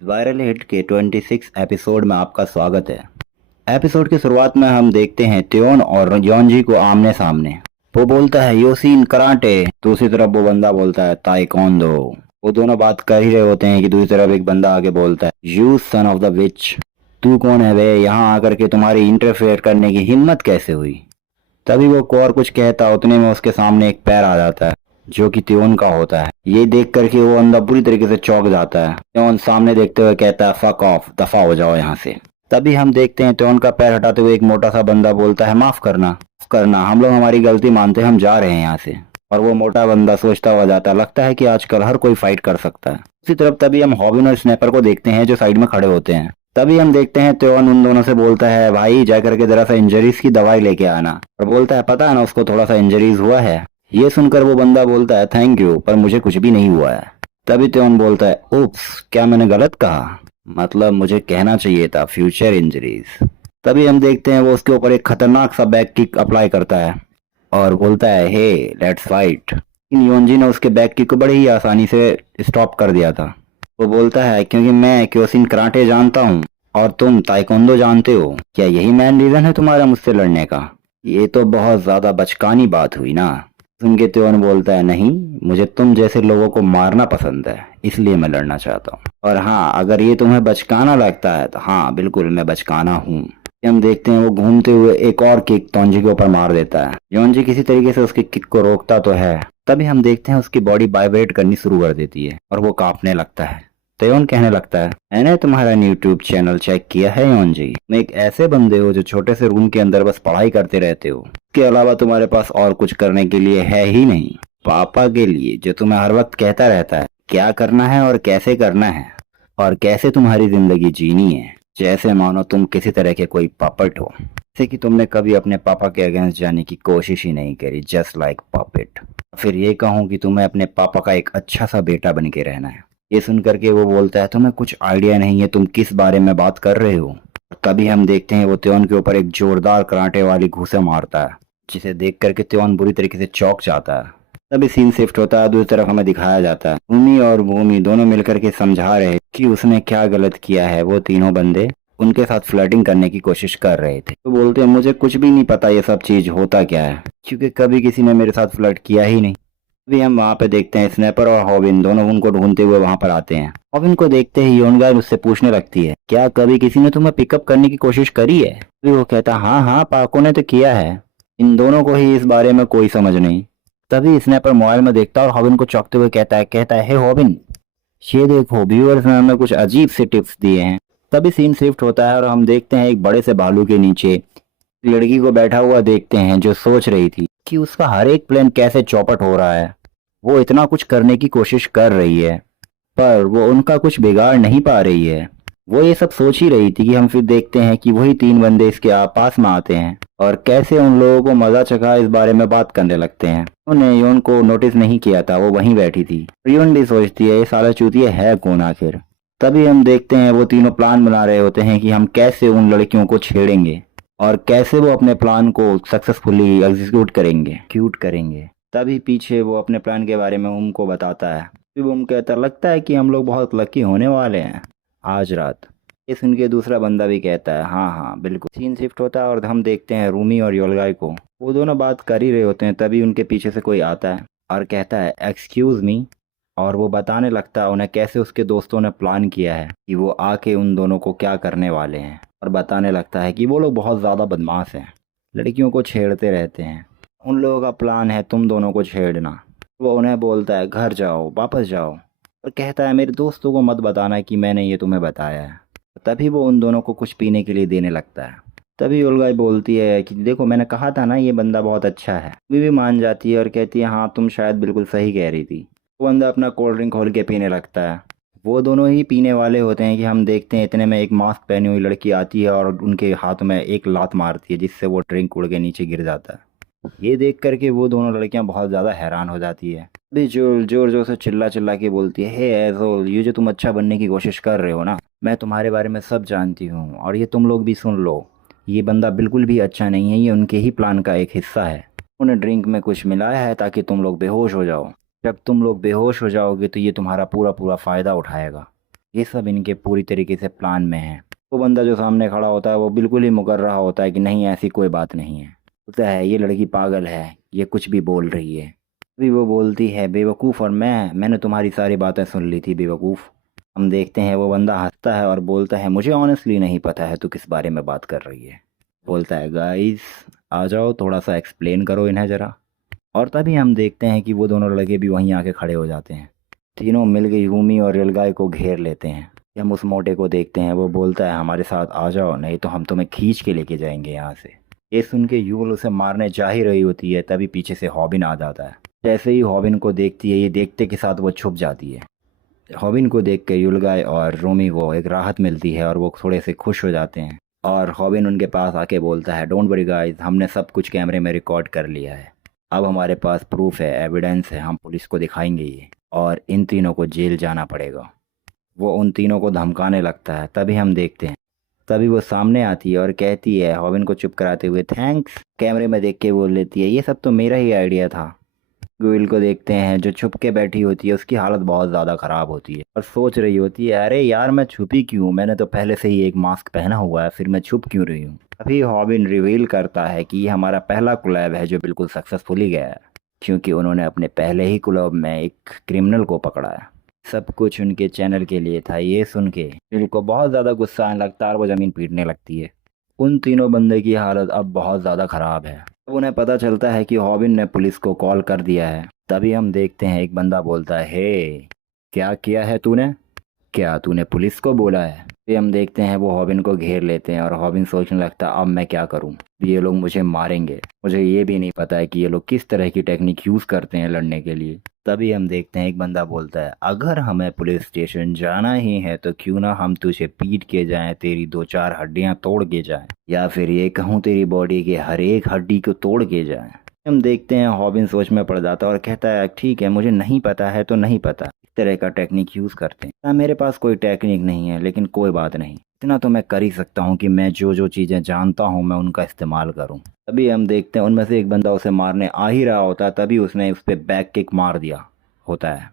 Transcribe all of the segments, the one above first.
Viral hit के 26 episode में आपका स्वागत है। एपिसोड की शुरुआत में हम देखते हैं त्योन और योनजी को आमने सामने। वो बोलता है योसिन कराटे, दूसरी तरफ वो बंदा बोलता है ताइक्वांडो। वो दोनों बात कर ही रहे होते हैं कि दूसरी तरफ एक बंदा आके बोलता है you son of the which, तू कौन है बे, यहाँ आकर के तुम्हारी इंटरफेयर करने की हिम्मत कैसे हुई। तभी वो और कुछ कहता, उतने में उसके सामने एक पैर आ जाता है जो कि त्योन का होता है। ये देख करके वो अंदर बुरी तरीके से चौंक जाता है। त्योन सामने देखते हुए कहता है फक ऑफ, दफा हो जाओ यहाँ से। तभी हम देखते हैं त्योन का पैर हटाते हुए एक मोटा सा बंदा बोलता है माफ करना, हम लोग हमारी गलती मानते हैं, हम जा रहे हैं यहाँ से। और वो मोटा बंदा सोचता हुआ जाता है, लगता है कि आजकल हर कोई फाइट कर सकता है। उसी तरफ तभी हम हॉबिन और स्नैपर को देखते हैं जो साइड में खड़े होते हैं। तभी हम देखते हैं त्योन उन दोनों से बोलता है भाई जा करके जरा सा इंजरीज की दवाई लेके आना। और बोलता है पता है ना उसको थोड़ा सा इंजरीज हुआ है। ये सुनकर वो बंदा बोलता है थैंक यू, पर मुझे कुछ भी नहीं हुआ है। तभी त्योन बोलता है उप्स, क्या मैंने गलत कहा, मतलब मुझे कहना चाहिए था फ्यूचर इंजरीज। तभी हम देखते हैं वो उसके ऊपर एक खतरनाक सा बैक किक अप्लाई करता है और बोलता है हे लेट्स फाइट। योनजी ने उसके बैक किक को बड़े ही आसानी से स्टॉप कर दिया था। वो बोलता है क्योंकि मैं क्योसिन कराटे जानता हूँ और तुम ताइक्वांडो जानते हो, क्या यही मेन रीजन है तुम्हारा मुझसे लड़ने का। ये तो बहुत ज्यादा बचकानी बात हुई ना। सुन के त्योन बोलता है नहीं, मुझे तुम जैसे लोगों को मारना पसंद है, इसलिए मैं लड़ना चाहता हूँ। और हाँ, अगर ये तुम्हें बचकाना लगता है तो हाँ बिल्कुल मैं बचकाना हूँ। हम देखते हैं वो घूमते हुए एक और किक तोंजी के ऊपर मार देता है। योनजी किसी तरीके से उसकी किक को रोकता तो है। तभी हम देखते हैं उसकी बॉडी वाइब्रेट करनी शुरू कर देती है और वो कांपने लगता है। त्योन कहने लगता है मैंने तुम्हारा यूट्यूब चैनल चेक किया है योनजी, तुम एक ऐसे बंदे हो जो छोटे से रूम के अंदर बस पढ़ाई करते रहते हो, इसके अलावा तुम्हारे पास और कुछ करने के लिए है ही नहीं। पापा के लिए जो तुम्हें हर वक्त कहता रहता है क्या करना है और कैसे करना है और कैसे तुम्हारी जिंदगी जीनी है, जैसे मानो तुम किसी तरह के कोई पपेट हो, जैसे कि तुमने कभी अपने पापा के अगेंस्ट जाने की कोशिश ही नहीं करी, जस्ट लाइक पपेट। फिर ये कहूँ कि तुम्हें अपने पापा का एक अच्छा सा बेटा बन के रहना है। ये सुन करके वो बोलता है तुम्हें कुछ आइडिया नहीं है तुम किस बारे में बात कर रहे हो। तभी हम देखते हैं वो त्योन के ऊपर एक जोरदार कराटे वाली घूसे मारता है, जिसे देख करके त्योन बुरी तरीके से चौंक जाता है। तभी सीन शिफ्ट होता है, दूसरी तरफ हमें दिखाया जाता है भूमि और भूमि दोनों मिलकर के समझा रहे कि उसने क्या गलत किया है। वो तीनों बंदे उनके साथ फ्लर्टिंग करने की कोशिश कर रहे थे। तो बोलते हैं मुझे कुछ भी नहीं पता ये सब चीज होता क्या है, क्योंकि कभी किसी ने मेरे साथ फ्लर्ट किया ही नहीं। अभी हम वहाँ पे देखते हैं स्नैपर और हॉबिन दोनों उनको ढूंढते हुए वहाँ पर आते हैं। हॉबिन को देखते ही योनगार उससे पूछने लगती है क्या कभी किसी ने तुम्हें पिकअप करने की कोशिश करी है। अभी वो कहता हाँ हाँ पाको ने तो किया है, इन दोनों को ही इस बारे में कोई समझ नहीं। तभी स्नैपर मोबाइल में देखता है और हॉबिन को चौंकते हुए कहता है हे हॉबिन, ये देखो व्यूअर्स ने हमें कुछ अजीब से टिप्स दिए हैं। तभी सीन शिफ्ट होता है और हम देखते हैं एक बड़े से भालू के नीचे एक लड़की को बैठा हुआ देखते हैं जो सोच रही थी कि उसका हर एक प्लान कैसे चौपट हो रहा है। वो इतना कुछ करने की कोशिश कर रही है पर वो उनका कुछ बिगाड़ नहीं पा रही है। वो ये सब सोच ही रही थी कि हम फिर देखते हैं कि वही तीन बंदे इसके पास में आते हैं और कैसे उन लोगों को मजा चखा इस बारे में बात करने लगते हैं। उन्होंने योन को नोटिस नहीं किया था, वो वहीं बैठी थी। योन भी सोचती है ये साला चूतिया है कौन आखिर। तभी हम देखते हैं वो तीनों प्लान बना रहे होते हैं कि हम कैसे उन लड़कियों को छेड़ेंगे और कैसे वो अपने प्लान को सक्सेसफुली एग्जीक्यूट करेंगे। तभी पीछे वो अपने प्लान के बारे में उनको बताता है। फिर वो कहता लगता है कि हम लोग बहुत लकी होने वाले हैं आज रात। ये सुन के दूसरा बंदा भी कहता है हाँ हाँ बिल्कुल। सीन शिफ्ट होता है और हम देखते हैं रूमी और योलगाई को, वो दोनों बात कर ही रहे होते हैं। तभी उनके पीछे से कोई आता है और कहता है एक्सक्यूज मी, और वो बताने लगता है उन्हें कैसे उसके दोस्तों ने प्लान किया है कि वो आके उन दोनों को क्या करने वाले हैं। और बताने लगता है कि वो लोग बहुत ज़्यादा बदमाश हैं, लड़कियों को छेड़ते रहते हैं, उन लोगों का प्लान है तुम दोनों को छेड़ना। वो उन्हें बोलता है घर जाओ, वापस जाओ, और कहता है मेरे दोस्तों को मत बताना कि मैंने ये तुम्हें बताया है। तभी वो उन दोनों को कुछ पीने के लिए देने लगता है। तभी उलगाई बोलती है कि देखो मैंने कहा था ना ये बंदा बहुत अच्छा है। भी मान जाती है और कहती है हाँ तुम शायद बिल्कुल सही कह रही थी। वो बंदा अपना कोल्ड ड्रिंक खोल के पीने लगता है। वो दोनों ही पीने वाले होते हैं कि हम देखते हैं इतने में एक मास्क पहनी हुई लड़की आती है और उनके हाथ में एक लात मारती है जिससे वो ड्रिंक उड़ के नीचे गिर जाता है। ये देख करके वो दोनों लड़कियां बहुत ज़्यादा हैरान हो जाती है। अभी जोर जोर जोर से चिल्ला चिल्ला के बोलती है हे एज़ोल, ये जो तुम अच्छा बनने की कोशिश कर रहे हो ना, मैं तुम्हारे बारे में सब जानती हूँ और ये तुम लोग भी सुन लो, ये बंदा बिल्कुल भी अच्छा नहीं है, ये उनके ही प्लान का एक हिस्सा है। उन्हें ड्रिंक में कुछ मिलाया है ताकि तुम लोग बेहोश हो जाओ। जब तुम लोग बेहोश हो जाओगे तो ये तुम्हारा पूरा पूरा फ़ायदा उठाएगा। ये सब इनके पूरी तरीके से प्लान में है। वो बंदा जो सामने खड़ा होता है वो बिल्कुल ही मुकर रहा होता है कि नहीं ऐसी कोई बात नहीं है। होता है ये लड़की पागल है, ये कुछ भी बोल रही है। अभी वो बोलती है बेवकूफ़, और मैंने तुम्हारी सारी बातें सुन ली थी बेवकूफ़। हम देखते हैं वो बंदा हंसता है और बोलता है मुझे ऑनेस्टली नहीं पता है तू किस बारे में बात कर रही है। बोलता है गाइस आ जाओ थोड़ा सा एक्सप्लेन करो इन्हें ज़रा। और तभी हम देखते हैं कि वो दोनों लड़के भी वहीं आके खड़े हो जाते हैं। तीनों मिलके यूमी और रिलगाय को घेर लेते हैं। हम उस मोटे को देखते हैं, वो बोलता है हमारे साथ आ जाओ नहीं तो हम तुम्हें खींच के लेके जाएंगे यहाँ से। ये सुन के यूल उसे मारने जा ही रही होती है, तभी पीछे से हॉबिन आ जाता है। जैसे ही हॉबिन को देखती है ये देखते के साथ वो छुप जाती है। हॉबिन को देख के युलगाय और रोमी को एक राहत मिलती है और वो थोड़े से खुश हो जाते हैं। और हॉबिन उनके पास आके बोलता है डोंट वरी गाइस, हमने सब कुछ कैमरे में रिकॉर्ड कर लिया है। अब हमारे पास प्रूफ है, एविडेंस है, हम पुलिस को दिखाएंगे ये, और इन तीनों को जेल जाना पड़ेगा। वो उन तीनों को धमकाने लगता है। तभी हम देखते हैं, तभी वो सामने आती है और कहती है हॉबिन को चुप कराते हुए थैंक्स। कैमरे में देख के बोल लेती है ये सब तो मेरा ही आइडिया था। गुइल को देखते हैं जो छुप के बैठी होती है, उसकी हालत बहुत ज़्यादा ख़राब होती है और सोच रही होती है अरे यार मैं छुपी क्यों, मैंने तो पहले से ही एक मास्क पहना हुआ है, फिर मैं छुप क्यों रही हूँ। अभी हॉबिन रिवील करता है कि ये हमारा पहला कोलैब है जो बिल्कुल सक्सेसफुली गया है, क्योंकि उन्होंने अपने पहले ही कोलैब में एक क्रिमिनल को पकड़ा है। सब कुछ उनके चैनल के लिए था। ये सुन के बिल को बहुत ज़्यादा गुस्सा आने लगता है और वो ज़मीन पीटने लगती है। उन तीनों बंदे की हालत अब बहुत ज़्यादा ख़राब है। अब उन्हें पता चलता है कि हॉबिन ने पुलिस को कॉल कर दिया है। तभी हम देखते हैं एक बंदा बोलता है हे क्या किया है तूने, क्या तूने पुलिस को बोला है। फिर हम देखते हैं वो हॉबिन को घेर लेते हैं और हॉबिन सोचने लगता है अब मैं क्या करूं, ये लोग मुझे मारेंगे, मुझे ये भी नहीं पता है कि ये लोग किस तरह की टेक्निक यूज़ करते हैं लड़ने के लिए। तभी हम देखते हैं एक बंदा बोलता है अगर हमें पुलिस स्टेशन जाना ही है तो क्यों ना हम तुझे पीट के जाएं, तेरी 2-4 हड्डियां तोड़ के जाएं, या फिर ये कहूँ तेरी बॉडी के हर एक हड्डी को तोड़ के जाएं। हम देखते हैं हॉबिन सोच में पड़ जाता है और कहता है ठीक है मुझे नहीं पता है तो नहीं पता, इस तरह का टेक्निक यूज़ करते हैं ना, मेरे पास कोई टेक्निक नहीं है लेकिन कोई बात नहीं, इतना तो मैं कर ही सकता हूँ कि मैं जो जो चीज़ें जानता हूँ मैं उनका इस्तेमाल करूँ। तभी हम देखते हैं उनमें से एक बंदा उसे मारने आ ही रहा होता है, तभी उसने उस पर बैक किक मार दिया होता है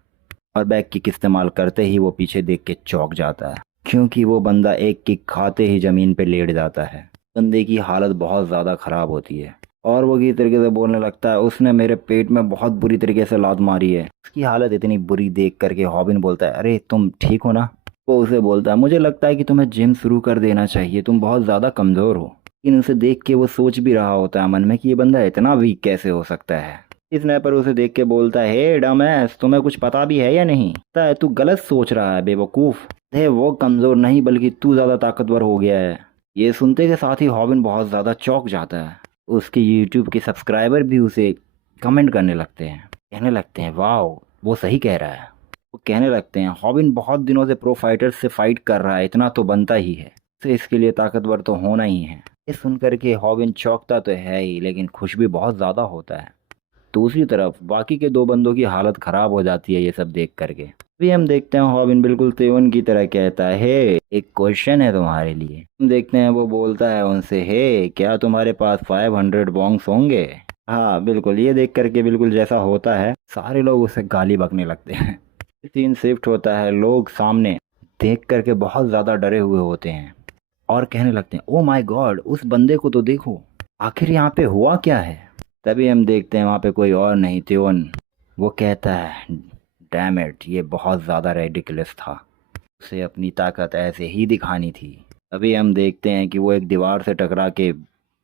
और बैक किक इस्तेमाल करते ही वो पीछे देख के चौंक जाता है, क्योंकि वो बंदा एक किक खाते ही ज़मीन पे लेट जाता है। बंदे की हालत बहुत ज़्यादा ख़राब होती है और वो किस तरीके से बोलने लगता है उसने मेरे पेट में बहुत बुरी तरीके से लात मारी है। उसकी हालत इतनी बुरी देख करके हॉबिन बोलता है अरे तुम ठीक हो ना। वो उसे बोलता है मुझे लगता है कि तुम्हें जिम शुरू कर देना चाहिए, तुम बहुत ज़्यादा कमज़ोर हो। लेकिन उसे देख के वो सोच भी रहा होता है मन में कि ये बंदा इतना वीक कैसे हो सकता है। स्नैपर उसे देख के बोलता है हे डमैस, तुम्हें कुछ पता भी है या नहीं, पता है तू गलत सोच रहा है बेवकूफ़, है वो कमज़ोर नहीं बल्कि तू ज़्यादा ताकतवर हो गया है। ये सुनते के साथ ही हॉबिन बहुत ज़्यादा चौंक जाता है। उसके यूट्यूब के सब्सक्राइबर भी उसे कमेंट करने लगते हैं, कहने लगते हैं वाह वो सही कह रहा है। वो कहने लगते हैं हॉबिन बहुत दिनों से प्रो फाइटर्स से फाइट कर रहा है, इतना तो बनता ही है, उसे इसके लिए ताकतवर तो होना ही है। ये सुन करके हॉबिन चौंकता तो है ही लेकिन खुश भी बहुत ज़्यादा होता है। दूसरी तरफ बाकी के दो बंदों की हालत ख़राब हो जाती है ये सब देख करके। अभी हम देखते हैं हॉबिन बिल्कुल तेवन की तरह कहता है हे एक क्वेश्चन है तुम्हारे लिए। हम देखते हैं वो बोलता है उनसे हे क्या तुम्हारे पास 500 बॉन्ग्स होंगे। हाँ बिल्कुल, ये देख करके बिल्कुल जैसा होता है सारे लोग उसे गाली बकने लगते हैं। सीन शिफ्ट होता है, लोग सामने देख करके बहुत ज़्यादा डरे हुए होते हैं और कहने लगते हैं ओ माय गॉड उस बंदे को तो देखो, आखिर यहाँ पे हुआ क्या है। तभी हम देखते हैं वहाँ पे कोई और नहीं त्योन। वो कहता है डैम इट, ये बहुत ज़्यादा रेडिकुलस था, उसे अपनी ताकत ऐसे ही दिखानी थी। तभी हम देखते हैं कि वो एक दीवार से टकरा के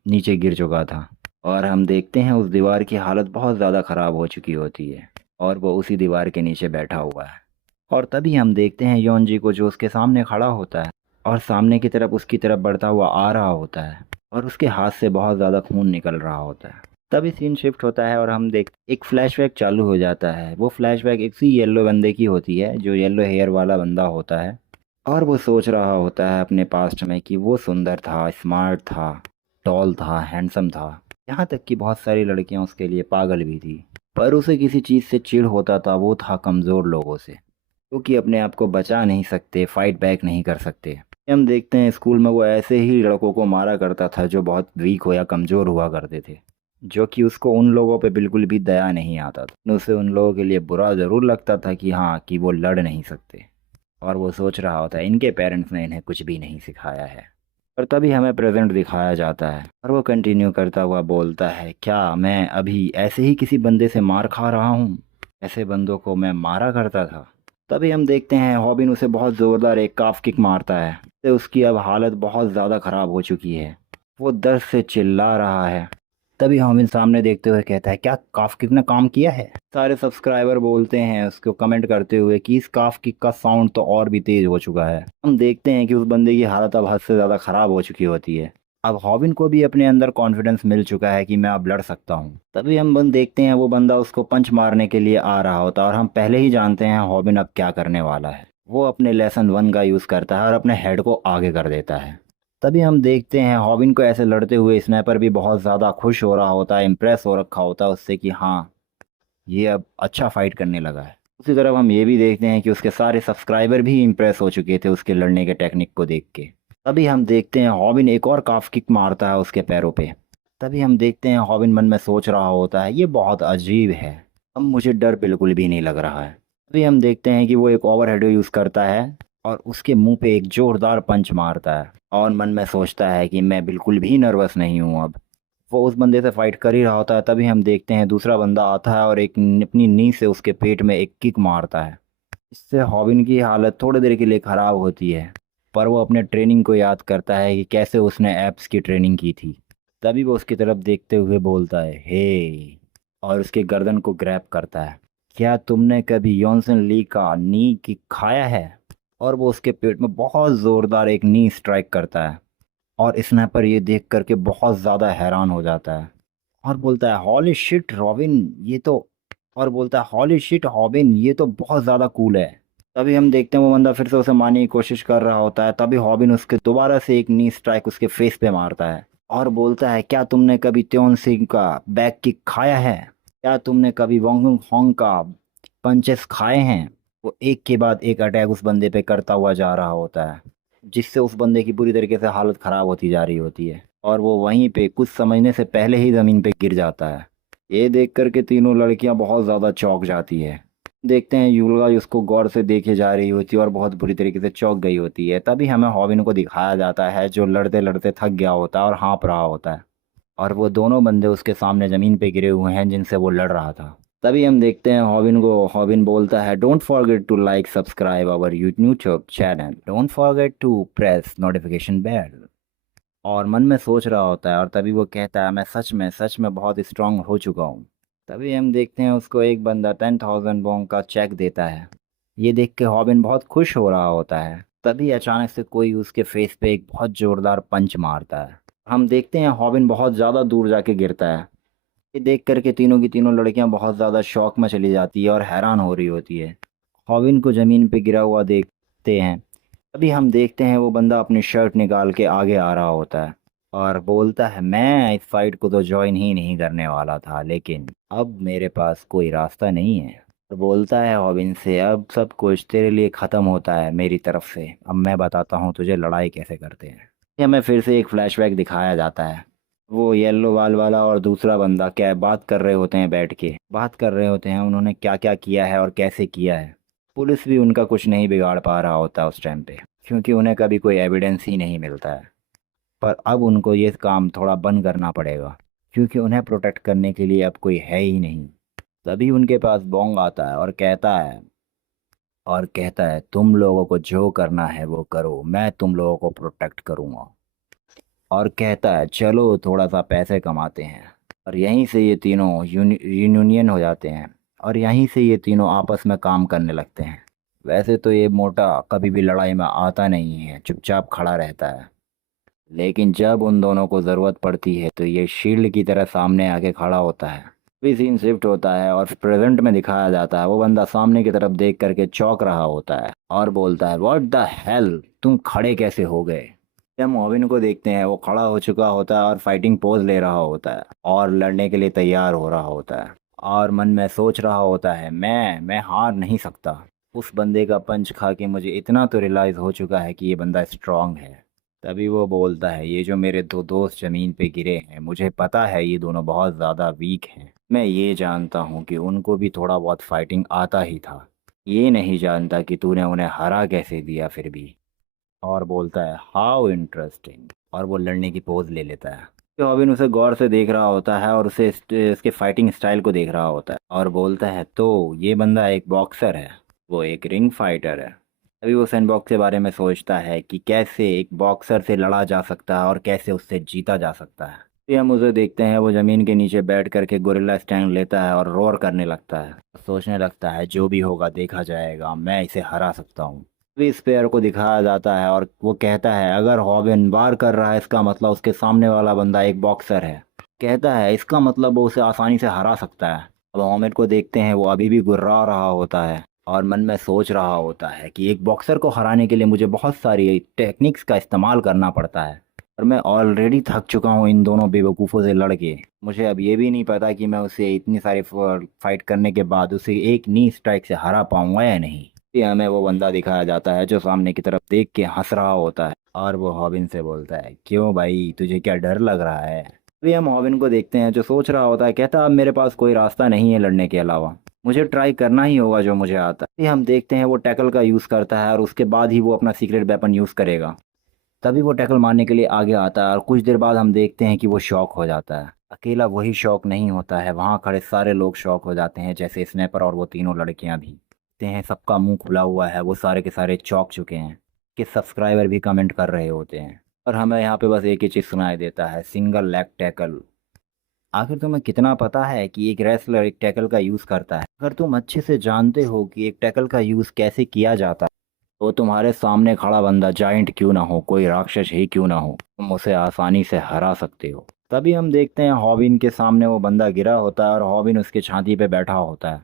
नीचे गिर चुका था और हम देखते हैं उस दीवार की हालत बहुत ज़्यादा ख़राब हो चुकी होती है और वो उसी दीवार के नीचे बैठा हुआ है। और तभी हम देखते हैं योनजी को जो उसके सामने खड़ा होता है और सामने की तरफ उसकी तरफ बढ़ता हुआ आ रहा होता है और उसके हाथ से बहुत ज़्यादा खून निकल रहा होता है। तभी सीन शिफ्ट होता है और हम देख एक फ्लैशबैक चालू हो जाता है। वो फ्लैशबैक इसी येलो बंदे की होती है जो येलो हेयर वाला बंदा होता है और वो सोच रहा होता है अपने पास्ट में कि वो सुंदर था, स्मार्ट था, टॉल था, हैंडसम था, यहाँ तक कि बहुत सारी लड़कियाँ उसके लिए पागल भी थी। पर उसे किसी चीज़ से चिढ़ होता था, वो था कमज़ोर लोगों से, क्योंकि अपने आप को बचा नहीं सकते, फाइट बैक नहीं कर सकते। हम देखते हैं स्कूल में वो ऐसे ही लड़कों को मारा करता था जो बहुत वीक हो या कमज़ोर हुआ करते थे, जो कि उसको उन लोगों पे बिल्कुल भी दया नहीं आता था। उसे उन लोगों के लिए बुरा ज़रूर लगता था कि हाँ कि वो लड़ नहीं सकते। और वो सोच रहा होता है इनके पेरेंट्स ने इन्हें कुछ भी नहीं सिखाया है। और तभी हमें प्रेजेंट दिखाया जाता है और वो कंटिन्यू करता हुआ बोलता है, क्या मैं अभी ऐसे ही किसी बंदे से मार खा रहा हूँ? ऐसे बंदों को मैं मारा करता था। तभी हम देखते हैं हॉबिन उसे बहुत ज़ोरदार एक काफ किक मारता है। तो उसकी अब हालत बहुत ज़्यादा ख़राब हो चुकी है, वो दर्द से चिल्ला रहा है। तभी हॉबिन सामने देखते हुए कहता है, क्या काफ किक ने काम किया है? सारे सब्सक्राइबर बोलते हैं उसको कमेंट करते हुए कि इस काफ किक का साउंड तो और भी तेज हो चुका है। हम देखते हैं कि उस बंदे की हालत अब हद से ज़्यादा ख़राब हो चुकी होती है। अब हॉबिन को भी अपने अंदर कॉन्फिडेंस मिल चुका है कि मैं अब लड़ सकता हूँ। तभी हम देखते हैं वो बंदा उसको पंच मारने के लिए आ रहा होता है और हम पहले ही जानते हैं हॉबिन अब क्या करने वाला है। वो अपने लेसन 1 का यूज़ करता है और अपने हेड को आगे कर देता है। तभी हम देखते हैं हॉबिन को ऐसे लड़ते हुए स्नाइपर भी बहुत ज़्यादा खुश हो रहा होता है, इम्प्रेस हो रखा होता है उससे कि हाँ, ये अब अच्छा फाइट करने लगा है। उसी तरफ हम ये भी देखते हैं कि उसके सारे सब्सक्राइबर भी इम्प्रेस हो चुके थे उसके लड़ने के टेक्निक को देख के। तभी हम देखते हैं हॉबिन एक और काफ किक मारता है उसके पैरों पे। तभी हम देखते हैं हॉबिन मन में सोच रहा होता है, ये बहुत अजीब है, अब मुझे डर बिल्कुल भी नहीं लग रहा है। तभी हम देखते हैं कि वो एक ओवरहेड यूज़ करता है और उसके मुंह पे एक जोरदार पंच मारता है और मन में सोचता है कि मैं बिल्कुल भी नर्वस नहीं हूँ अब। वो उस बंदे से फाइट कर ही रहा होता है। तभी हम देखते हैं दूसरा बंदा आता है और अपनी नी से उसके पेट में एक किक मारता है। इससे हॉबिन की हालत थोड़ी देर के लिए ख़राब होती है, पर वो अपने ट्रेनिंग को याद करता है कि कैसे उसने एप्स की ट्रेनिंग की थी। तभी वो उसकी तरफ देखते हुए बोलता है, हे, और उसके गर्दन को ग्रैब करता है। क्या तुमने कभी यॉनसन ली का नी किक खाया है? और वो उसके पेट में बहुत ज़ोरदार एक नी स्ट्राइक करता है और स्नैपर ये देख करके बहुत ज़्यादा हैरान हो जाता है और बोलता है, हॉली शिट रॉबिन, ये तो और बोलता है, हॉली शिट हॉबिन, ये तो बहुत ज़्यादा कूल है। तभी हम देखते हैं वो बंदा फिर से उसे मारने की कोशिश कर रहा होता है। तभी हॉबिन उसके दोबारा से एक नी स्ट्राइक उसके फेस पे मारता है और बोलता है, क्या तुमने कभी त्योन सिंह का बैक किक खाया है? क्या तुमने कभी वोंग होंग का पंचेस खाए हैं? वो एक के बाद एक अटैक उस बंदे पे करता हुआ जा रहा होता है, जिससे उस बंदे की बुरी तरीके से हालत ख़राब होती जा रही होती है और वो वहीं पे कुछ समझने से पहले ही ज़मीन पे गिर जाता है। ये देख करके तीनों लड़कियां बहुत ज़्यादा चौंक जाती है। देखते हैं युगला उसको गौर से देखे जा रही होती है और बहुत बुरी तरीके से चौंक गई होती है। तभी हमें हॉबिन को दिखाया जाता है जो लड़ते लड़ते थक गया होता है और हाँफ रहा होता है और वो दोनों बंदे उसके सामने ज़मीन पे गिरे हुए हैं जिनसे वो लड़ रहा था। तभी हम देखते हैं हॉबिन को। हॉबिन बोलता है, don't forget to like subscribe our YouTube channel, don't forget to press notification bell. और मन में सोच रहा होता है और तभी वो कहता है, मैं सच में बहुत स्ट्रांग हो चुका हूँ। तभी हम देखते हैं उसको एक बंदा 10,000 बोंग का चेक देता है। ये देख के हॉबिन बहुत खुश हो रहा होता है। तभी अचानक से कोई उसके फेस पे एक बहुत ज़ोरदार पंच मारता है। हम देखते हैं हॉबिन बहुत ज़्यादा दूर जाके गिरता है। ये देख करके तीनों की तीनों लड़कियां बहुत ज़्यादा शौक में चली जाती है और हैरान हो रही होती है। हॉबिन को ज़मीन पे गिरा हुआ देखते हैं। तभी हम देखते हैं वो बंदा अपनी शर्ट निकाल के आगे आ रहा होता है और बोलता है, मैं इस फाइट को तो ज्वाइन ही नहीं करने वाला था, लेकिन अब मेरे पास कोई रास्ता नहीं है। और बोलता है हॉबिन से, अब सब कुछ तेरे लिए ख़त्म होता है मेरी तरफ से, अब मैं बताता हूँ तुझे लड़ाई कैसे करते हैं। हमें फिर से एक फ्लैशबैक दिखाया जाता है। वो येलो बाल वाला और दूसरा बंदा क्या बात कर रहे होते हैं, बैठ के बात कर रहे होते हैं उन्होंने क्या क्या किया है और कैसे किया है। पुलिस भी उनका कुछ नहीं बिगाड़ पा रहा होता उस टाइम पे, क्योंकि उन्हें कभी कोई एविडेंस ही नहीं मिलता है। पर अब उनको ये काम थोड़ा बंद करना पड़ेगा, क्योंकि उन्हें प्रोटेक्ट करने के लिए अब कोई है ही नहीं। तभी उनके पास बोंग आता है और कहता है, तुम लोगों को जो करना है वो करो, मैं तुम लोगों को प्रोटेक्ट करूँगा। और कहता है, चलो थोड़ा सा पैसे कमाते हैं। और यहीं से ये तीनों यूनियन हो जाते हैं और यहीं से ये तीनों आपस में काम करने लगते हैं। वैसे तो ये मोटा कभी भी लड़ाई में आता नहीं है, चुपचाप खड़ा रहता है, लेकिन जब उन दोनों को ज़रूरत पड़ती है तो ये शील्ड की तरह सामने आके खड़ा होता है। भी सीन शिफ्ट होता है और प्रेजेंट में दिखाया जाता है वो बंदा सामने की तरफ देख करके चौंक रहा होता है और बोलता है, व्हाट द हेल, तुम खड़े कैसे हो गए? हम मोबिन को देखते हैं, वो खड़ा हो चुका होता है और फाइटिंग पोज ले रहा होता है और लड़ने के लिए तैयार हो रहा होता है और मन में सोच रहा होता है, मैं हार नहीं सकता। उस बंदे का पंच खा के मुझे इतना तो रियलाइज़ हो चुका है कि ये बंदा स्ट्रांग है। तभी वो बोलता है, ये जो मेरे दो दोस्त ज़मीन पे गिरे हैं, मुझे पता है ये दोनों बहुत ज़्यादा वीक हैं। मैं ये जानता हूँ कि उनको भी थोड़ा बहुत फाइटिंग आता ही था, ये नहीं जानता कि तूने उन्हें हरा कैसे दिया फिर भी। और बोलता है हाउ इंटरेस्टिंग, और वो लड़ने की पोज ले लेता है। रॉबिन उसे गौर से देख रहा होता है और उसे इसके फाइटिंग स्टाइल को देख रहा होता है और बोलता है तो ये बंदा एक बॉक्सर है, वो एक रिंग फाइटर है। अभी वो सैंडबॉक्स के बारे में सोचता है कि कैसे एक बॉक्सर से लड़ा जा सकता है और कैसे उससे जीता जा सकता है। फिर हम उसे देखते हैं वो ज़मीन के नीचे बैठ करके गोरिल्ला स्टैंड लेता है और रोर करने लगता है। सोचने लगता है जो भी होगा देखा जाएगा, मैं इसे हरा सकता हूँ। भी स्पेयर को दिखाया जाता है और वो कहता है अगर हॉबिन वार कर रहा है इसका मतलब उसके सामने वाला बंदा एक बॉक्सर है। कहता है इसका मतलब वो उसे आसानी से हरा सकता है। अब हॉमिद को देखते हैं वो अभी भी गुर्रा रहा होता है और मन में सोच रहा होता है कि एक बॉक्सर को हराने के लिए मुझे बहुत सारी टेक्निक्स का इस्तेमाल करना पड़ता है और मैं ऑलरेडी थक चुका हूँ इन दोनों बेवकूफ़ों से लड़ के। मुझे अब ये भी नहीं पता कि मैं उसे इतनी सारी फाइट करने के बाद उसे एक नी स्ट्राइक से हरा पाऊंगा या नहीं। फिर हमें वो बंदा दिखाया जाता है जो सामने की तरफ देख के हंस रहा होता है और वो हॉबिन से बोलता है क्यों भाई तुझे क्या डर लग रहा है। फिर हम हॉबिन को देखते हैं जो सोच रहा होता है, कहता अब मेरे पास कोई रास्ता नहीं है लड़ने के अलावा, मुझे ट्राई करना ही होगा जो मुझे आता है। फिर हम देखते हैं वो टैकल का यूज़ करता है और उसके बाद ही वो अपना सीक्रेट वेपन यूज़ करेगा। तभी वो टैकल मारने के लिए आगे आता है और कुछ देर बाद हम देखते हैं कि वो शॉक हो जाता है। अकेला वही शॉक नहीं होता है, वहाँ खड़े सारे लोग शॉक हो जाते हैं जैसे स्नैपर और वो तीनों लड़कियां भी। देखते हैं सबका मुंह खुला हुआ है, वो सारे के सारे चौंक चुके हैं कि सब्सक्राइबर भी कमेंट कर रहे होते हैं और हमें यहाँ पे बस एक ही चीज़ सुनाई देता है, सिंगल लेग टैकल। आखिर तुम्हें कितना पता है कि एक रेसलर एक टैकल का यूज़ करता है? अगर तुम अच्छे से जानते हो कि एक टैकल का यूज़ कैसे किया जाता है तो तुम्हारे सामने खड़ा बंदा जाइंट क्यों ना हो, कोई राक्षस ही क्यों ना हो, तुम उसे आसानी से हरा सकते हो। तभी हम देखते हैं हॉबिन के सामने वो बंदा गिरा होता है और हॉबिन उसके छाती पे बैठा होता है।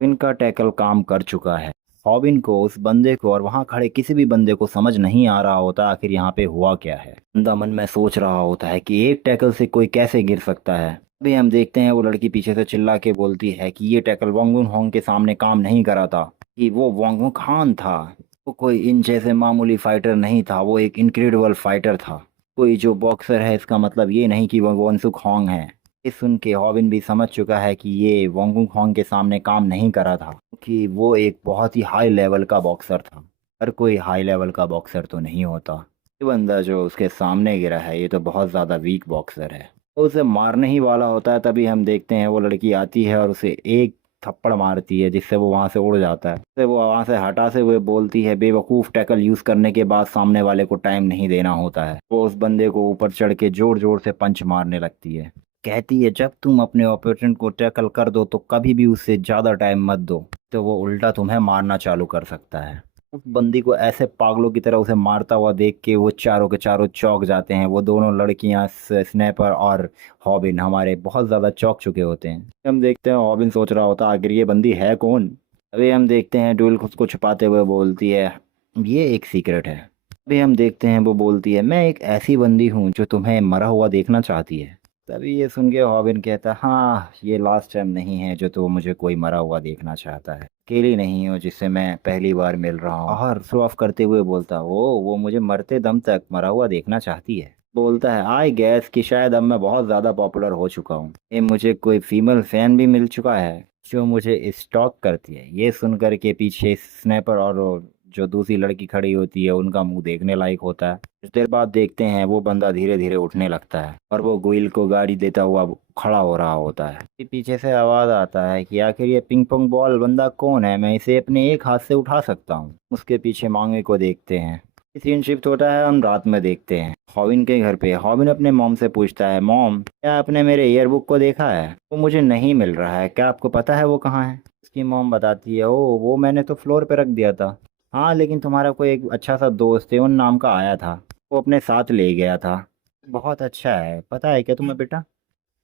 हॉबिन का टैकल काम कर चुका है। हॉबिन को, उस बंदे को और वहाँ खड़े किसी भी बंदे को समझ नहीं आ रहा होता आखिर यहाँ पे हुआ क्या है। बंदा मन में सोच रहा होता है कि एक टैकल से कोई कैसे गिर सकता है। अभी हम देखते हैं वो लड़की पीछे से चिल्ला के बोलती है कि ये टैकल वांगुन होंग के सामने काम नहीं करा था, कि वो वांगुन खान था, वो कोई इन जैसे मामूली फाइटर नहीं था, वो एक इनक्रेडिबल फाइटर था। कोई जो बॉक्सर है इसका मतलब ये नहीं कि वो वोंसुक होंग है। ये सुन के हॉबिन भी समझ चुका है कि ये वोंगुक होंग के सामने काम नहीं करा था क्योंकि वो एक बहुत ही हाई लेवल का बॉक्सर था। हर कोई हाई लेवल का बॉक्सर तो नहीं होता। ये बंदा जो उसके सामने गिरा है ये तो बहुत ज़्यादा वीक बॉक्सर है। वो उसे मारने ही वाला होता है तभी हम देखते हैं वो लड़की आती है और उसे एक थप्पड़ मारती है जिससे वो वहां से उड़ जाता है। फिर वो वहां से हटा से हुए बोलती है बेवकूफ़, टैकल यूज़ करने के बाद सामने वाले को टाइम नहीं देना होता है। वो उस बंदे को ऊपर चढ़ के जोर जोर से पंच मारने लगती है। कहती है जब तुम अपने ऑपोनेंट को टैकल कर दो तो कभी भी उससे ज़्यादा टाइम मत दो, तो वो उल्टा तुम्हें मारना चालू कर सकता है। उस बंदी को ऐसे पागलों की तरह उसे मारता हुआ देख के वो चारों के चारों चौंक जाते हैं। वो दोनों लड़कियां, स्नैपर और हॉबिन हमारे बहुत ज़्यादा चौंक चुके होते हैं। हम देखते हैं हॉबिन सोच रहा होता आखिर ये बंदी है कौन। अभी हम देखते हैं ड्यूल खुद को छुपाते हुए बोलती है ये एक सीक्रेट है। अभी हम देखते हैं वो बोलती है मैं एक ऐसी बंदी हूँ जो तुम्हें मरा हुआ देखना चाहती है। तभी ये सुन के हॉबिन कहता है हाँ ये लास्ट टाइम नहीं है जो तो मुझे कोई मरा हुआ देखना चाहता है, अकेली नहीं हो जिससे मैं पहली बार मिल रहा हूँ। और शो ऑफ करते हुए बोलता वो मुझे मरते दम तक मरा हुआ देखना चाहती है। बोलता है आई गैस कि शायद अब मैं बहुत ज़्यादा पॉपुलर हो चुका हूँ, ये मुझे कोई फीमेल फैन भी मिल चुका है जो मुझे स्टॉक करती है। ये सुन कर के पीछे स्नैपर और जो दूसरी लड़की खड़ी होती है उनका मुंह देखने लायक होता है। कुछ देर बाद देखते हैं वो बंदा धीरे धीरे उठने लगता है और वो गोइल को गाड़ी देता हुआ खड़ा हो रहा होता है। फिर पीछे से आवाज़ आता है कि आखिर ये पिंग पोंग बॉल बंदा कौन है, मैं इसे अपने एक हाथ से उठा सकता हूँ। उसके पीछे मांगे को देखते हैं। सीन शिफ्ट होता है, हम रात में देखते हैं हॉबिन के घर पे। हॉबिन अपने मॉम से पूछता है मॉम क्या आपने मेरे ईयरबुक को देखा है, वो मुझे नहीं मिल रहा है, क्या आपको पता है वो कहाँ है। उसकी मॉम बताती है ओ वो मैंने तो फ्लोर पे रख दिया था। हाँ लेकिन तुम्हारा कोई एक अच्छा सा दोस्त है उन नाम का आया था, वो अपने साथ ले गया था, बहुत अच्छा है, पता है क्या तुम्हें बेटा।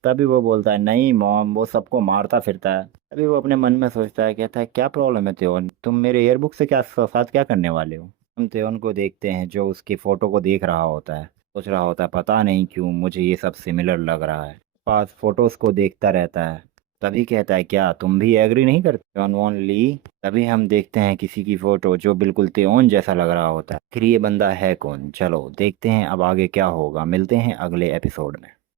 तभी वो बोलता है नहीं मॉम वो सबको मारता फिरता है। तभी वो अपने मन में सोचता है, कहता है क्या प्रॉब्लम है त्योन, तुम मेरे ईयरबुक से क्या साथ क्या करने वाले हो। हम त्योन को देखते हैं जो उसकी फ़ोटो को देख रहा होता है, सोच रहा होता है पता नहीं क्यों मुझे ये सब सिमिलर लग रहा है। पास फोटोज़ को देखता रहता है। तभी कहता है क्या तुम भी एग्री नहीं करते त्योन वॉन ली। तभी हम देखते हैं किसी की फ़ोटो जो बिल्कुल त्योन जैसा लग रहा होता है। फिर ये बंदा है कौन, चलो देखते हैं अब आगे क्या होगा, मिलते हैं अगले एपिसोड में।